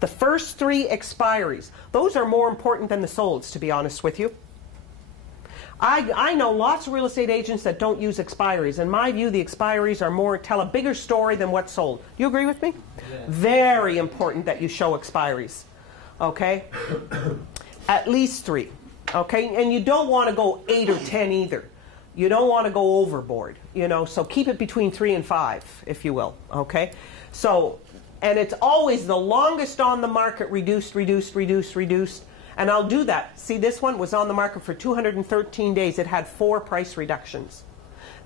The first three expiries, those are more important than the solds, to be honest with you. I know lots of real estate agents that don't use expiries. In my view, the expiries are more, tell a bigger story than what's sold. Do you agree with me? Yeah. Very important that you show expiries. Okay? At least 3. Okay? And you don't want to go 8 or 10 either. You don't want to go overboard, you know, so keep it between 3 and 5, if you will. Okay? So, and it's always the longest on the market, reduced, reduced, reduced, reduced. And I'll do that. See, this one was on the market for 213 days. It had 4 price reductions.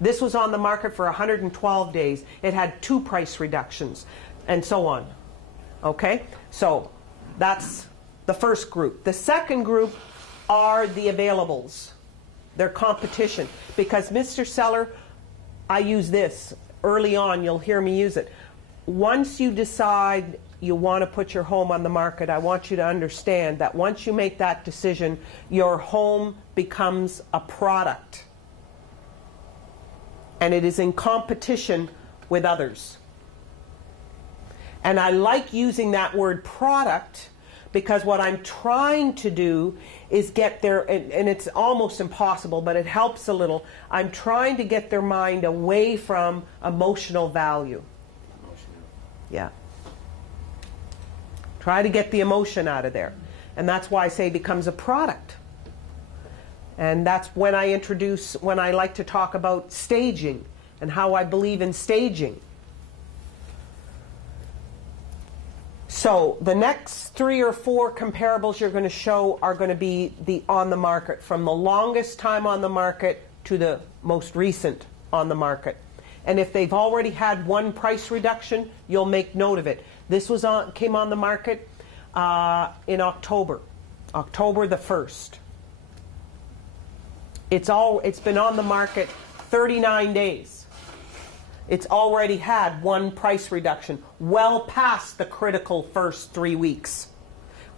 This was on the market for 112 days. It had 2 price reductions, and so on. Okay? So that's the first group. The second group are the availables. They're competition. Because, Mr. Seller, I use this. Early on, you'll hear me use it. Once you decide you want to put your home on the market, I want you to understand that once you make that decision, your home becomes a product. And it is in competition with others. And I like using that word product because what I'm trying to do is get their, and it's almost impossible, but it helps a little. I'm trying to get their mind away from emotional value. Yeah. Try to get the emotion out of there. And that's why I say it becomes a product. And that's when I introduce, when I like to talk about staging and how I believe in staging. So the next 3 or 4 comparables you're going to show are going to be the on the market, from the longest time on the market to the most recent on the market. And if they've already had 1 price reduction, you'll make note of it. This was came on the market in October the 1st. It's been on the market 39 days. It's already had 1 price reduction, well past the critical first 3 weeks.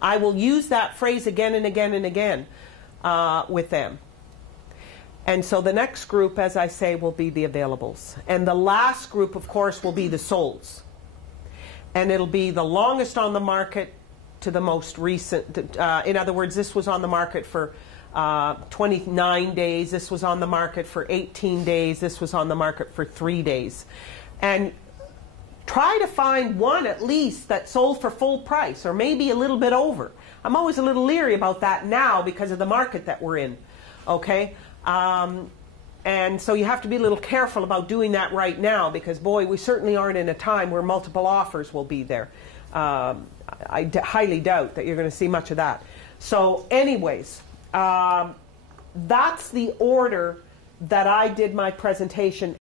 I will use that phrase again and again and again with them. And so the next group, as I say, will be the availables. And the last group, of course, will be the solds. And it'll be the longest on the market to the most recent. In other words, this was on the market for 29 days. This was on the market for 18 days. This was on the market for 3 days. And try to find one at least that sold for full price, or maybe a little bit over. I'm always a little leery about that now because of the market that we're in. Okay? And so you have to be a little careful about doing that right now because, boy, we certainly aren't in a time where multiple offers will be there. I highly doubt that you're going to see much of that. So anyways, that's the order that I did my presentation.